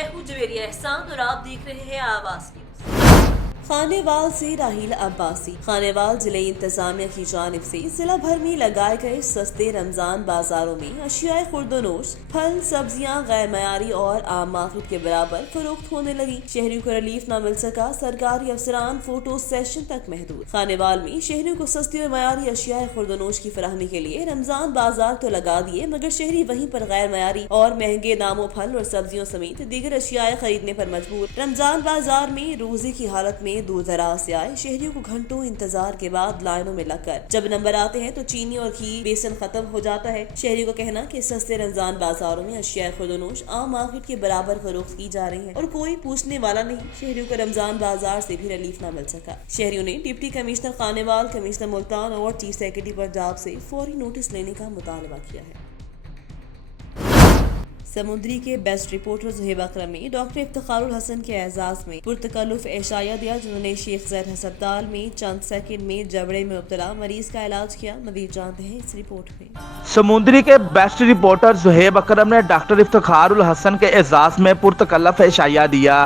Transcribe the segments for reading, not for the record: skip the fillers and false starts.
मैं हूँ जवेरिया एहसान और आप देख रहे हैं आवाज न्यूज। खानेवाल से राहील अब्बासी। खानेवाल जिले इंतजामिया की जानिब से जिला भर में लगाए गए सस्ते रमजान बाजारों में अशियाए खुर्दनोश, फल, सब्जियां गैर मयारी और आम मार्केट के बराबर फरोख्त होने लगी। शहरियों को रिलीफ न मिल सका, सरकारी अफसरान फोटो सेशन तक महदूद। खानेवाल में शहरियों को सस्ती और मयारी अशियाए खुर्दनोश की फराहमी के लिए रमजान बाजार तो लगा दिए, मगर शहरी वहीं पर गैर मयारी और महंगे दामों फल और सब्जियों समेत दीगर अशियाए खरीदने पर मजबूर। रमजान बाजार में रोजे की हालत में दूर दराज से आए शहरियों को घंटों इंतजार के बाद लाइनों में लगकर जब नंबर आते हैं तो चीनी और घी बेसन खत्म हो जाता है। शहरियों का कहना कि सस्ते रमजान बाजारों में अशिया खुर्दनोश आम मार्केट के बराबर फरोख्त की जा रही है और कोई पूछने वाला नहीं। शहरियों को रमजान बाजार से भी रिलीफ न मिल सका। शहरियों ने deputy commissioner Khanewal, commissioner Multan और चीफ सेक्रेटरी पंजाब से फौरी नोटिस लेने का मुतालबा किया है। समुद्री के बेस्ट रिपोर्टर ज़ुहैब अकरम ने डॉक्टर इफ्तिखारुल हसन के एजाज में पुरतकल्लुफ एशाया दिया, जिन्होंने शेख ज़ैद अस्पताल में चंद सेकंड में जबड़े में मुब्तला मरीज का इलाज किया। मज़ीद जानते हैं इस रिपोर्ट में। समुद्री के बेस्ट रिपोर्टर ज़ुहैब अकरम ने डॉक्टर इफ्तिखारुल हसन के एजाज में पुरतकल्लुफ एशाया दिया,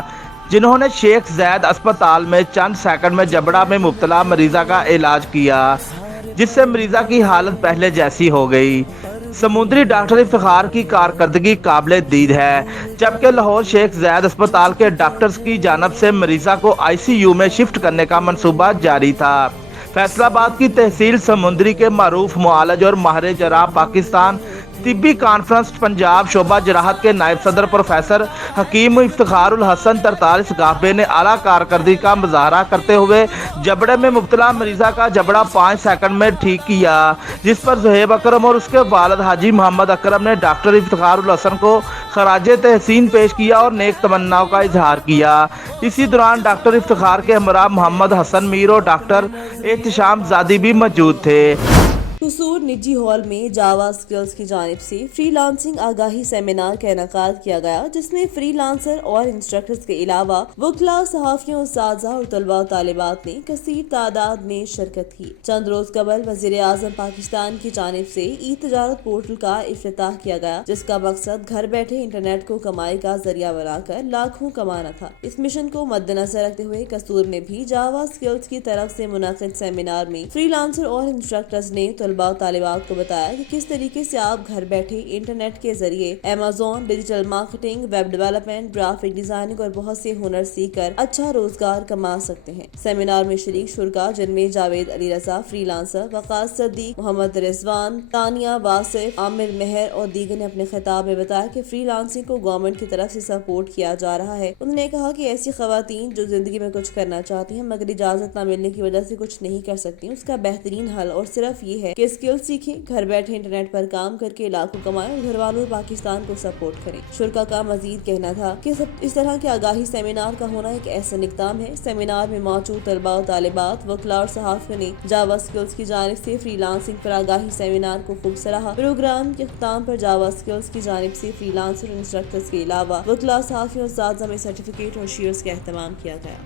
जिन्होंने शेख ज़ैद अस्पताल में चंद सेकंड में जबड़ा में मुब्तला मरीजा का इलाज किया, जिससे मरीजा की हालत पहले जैसी हो गई। समुद्री डॉक्टर इफ्तिखार की कारकर्दगी काबिल दीद है, जबकि लाहौर शेख ज़ैद अस्पताल के डॉक्टर्स की जानब से मरीजा को ICU में शिफ्ट करने का मंसूबा जारी था। फैसलाबाद की तहसील समुद्री के मारूफ मुआलज और माहिर जराह पाकिस्तान तिब्बी कॉन्फ्रेंस पंजाब शोबा जराहत के नायब सदर प्रोफेसर हकीम इफ्तिखारुल हसन 43 गाफे ने आला कारकर्दगी का मुजाहरा करते हुए जबड़े में मुब्तला मरीजा का जबड़ा 5 सेकंड में ठीक किया, जिस पर ज़ुहैब अकरम और उसके वालिद हाजी मोहम्मद अकरम ने डॉक्टर इफ्तिखारुल हसन को खराजे तहसीन पेश किया और नेक तमन्नाओं का इजहार किया। इसी दौरान डॉक्टर इफ्तिखार के हमरा मोहम्मद हसन मीर और डॉक्टर एहतशाम ज़ादी भी मौजूद थे। कसूर निजी हॉल में जावा स्किल्स की जानिब से फ्रीलांसिंग आगाही सेमिनार का इनेकाद किया गया, जिसमें फ्रीलांसर और इंस्ट्रक्टर्स के अलावा वकला, सहाफियों, उस्ताज़ा और तलबा और तालिबात ने कसीर तादाद में शिरकत की। चंद रोज कबल वज़ीर आज़म पाकिस्तान की जानिब से ई तजारत पोर्टल का इफ्तिताह किया गया, जिसका मकसद घर बैठे इंटरनेट को कमाई का जरिया बनाकर लाखों कमाना था। इस मिशन को मद्देनजर रखते हुए कसूर में भी जावा स्किल्स की तरफ से मुनाकिद सेमिनार में फ्रीलांसर और इंस्ट्रक्टर्स ने तलबा और तालिबात को बताया कि किस तरीके से आप घर बैठे इंटरनेट के जरिए Amazon, digital marketing, web development, graphic designing और बहुत से हुनर सीखकर अच्छा रोजगार कमा सकते हैं। सेमिनार में शरीक शुरका जिनमें जावेद अली रजा फ्रीलांसर, वक़ास सदीक, मोहम्मद रिजवान, तानिया वासिफ, आमिर मेहर और दीगर ने अपने खिताब में बताया कि फ्रीलांसिंग को गवर्नमेंट की तरफ से सपोर्ट किया जा रहा है। उन्होंने कहा कि ऐसी खवातीन जो जिंदगी में कुछ करना चाहती हैं मगर इजाजत न मिलने की वजह से कुछ नहीं कर सकती, उसका बेहतरीन हल और सिर्फ ये है कि स्किल सीखें, घर बैठे इंटरनेट पर काम करके लाखों कमाएं और घर वालों पाकिस्तान को सपोर्ट करें। शुरका का मजीद कहना था कि इस तरह के आगाही सेमिनार का होना एक ऐसा इक़दाम है। सेमिनार में मौजूद तलबा और तालिबात, वकला और सहाफ़ियों ने जावा स्किल्स की जानिब से फ्रीलांसिंग पर आगाही सेमिनार को खूब सराहा। प्रोग्राम के इख्तिताम पर जावा स्किल्स की जानिब से फ्रीलांसर और इंस्ट्रक्टर्स के अलावा वकला, सहाफ़ियों और उस्ताज़ा में सर्टिफिकेट और शेयर्स का एहतमाम किया गया।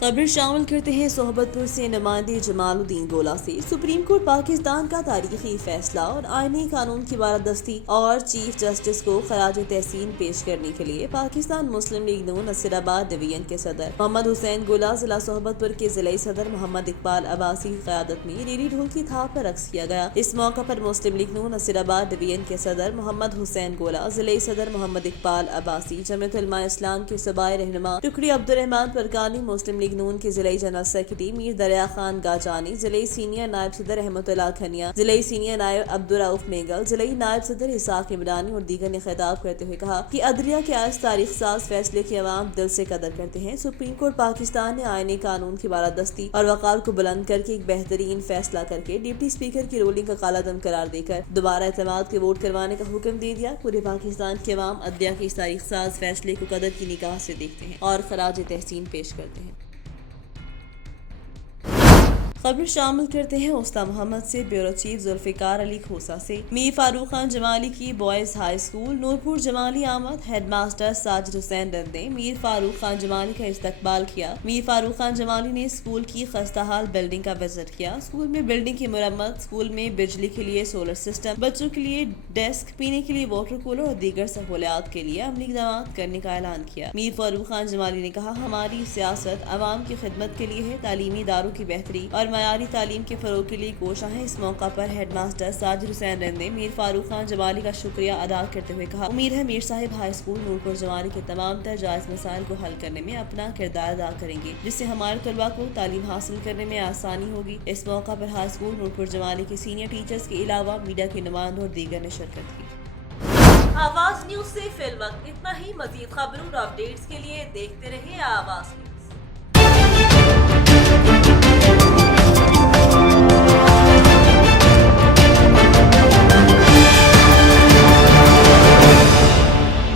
खबर शामिल करते हैं सोहबतपुर से नुमाइंदे जमालुद्दीन गोला से। सुप्रीम कोर्ट पाकिस्तान का तारीखी फैसला और आईनी कानून की बारादस्ती और चीफ जस्टिस को खराज तहसीन पेश करने के लिए पाकिस्तान मुस्लिम लीग नून नसीराबाद डिवीजन के सदर मोहम्मद हुसैन गोला, जिला सोहबतपुर के जिले सदर मोहम्मद इकबाल अब्बासी की क़यादत में रेडी ढोल की थाप पर रक्स किया गया। इस मौका पर मुस्लिम लीग नून नसीराबाद डिवीजन के सदर मोहम्मद हुसैन गोला, जिले सदर मोहम्मद इकबाल अब्बासी, जमीयत उलमा इस्लाम के सूबाई रहनुमा टुकड़ी अब्दुल रहमान परकानी, मुस्लिम नून के जिले जनरल सेक्रेटरी मीर दरिया खान गाजानी, जिले सीनियर नायब सदर रहमतुल्लाह खनिया, जिले सीनियर नायब अब्दुर्रऊफ मेगल, जिले नायब सदर इसाक इमरानी और दीगर ने खिताब करते हुए कहा कि अदलिया के आज तारीख साज फैसले की अवाम दिल से कदर करते हैं। सुप्रीम कोर्ट पाकिस्तान ने आईनी कानून की बारादस्ती और वकार को बुलंद करके एक बेहतरीन फैसला करके डिप्टी स्पीकर की रूलिंग का कालादम करार देकर दोबारा एतमाद के वोट करवाने का हुक्म दे दिया। पूरे पाकिस्तान की अवाम अदलिया के इस तारीख साज फैसले को कदर की निगाह से देखते हैं और खराज तहसीन पेश करते हैं। खबर शामिल करते हैं उस्ता मोहम्मद से, ब्यूरो चीफ जुल्फिकार अली खोसा से। मीर फारूक खान जमाली की boys high school Noorpur Jamali आमद, हेडमास्टर साजिद हुसैन दंद ने मीर फारूक खान जमाली का इस्तकबाल किया। मीर फारूक खान जमाली ने स्कूल की खस्ताहाल बिल्डिंग का विजिट किया। स्कूल में बिल्डिंग की मरम्मत, स्कूल में बिजली के लिए सोलर सिस्टम, बच्चों के लिए डेस्क, पीने के लिए वाटर कूलर और दीगर सहूलियात के लिए अमली इक़दाम करने का ऐलान किया। मीर फारूक खान जमाली ने कहा, हमारी सियासत अवाम की खिदमत के लिए है, तालीमी इदारों की बेहतरी और मयारी तालीम के फरोग के लिए कोशा है। इस मौका पर हेडमास्टर साजिद हुसैन रंद ने मीर फारूक खान जमाली का शुक्रिया अदा करते हुए कहा, उम्मीद है मीर साहिब हाई स्कूल नूरपुर जमाली के तमाम तर जायज मसाइल को हल करने में अपना किरदार अदा करेंगे, जिससे हमारे तलबा को तालीम हासिल करने में आसानी होगी। इस मौका पर हाई स्कूल नूरपुर जमाली के सीनियर टीचर्स के अलावा मीडिया के नुमाइंदों और दीगर ने शिरकत की। आवाज न्यूज से फिल वक्त इतना ही। मजीद खबरों और अपडेट्स के लिए देखते रहिए आवाज न्यूज।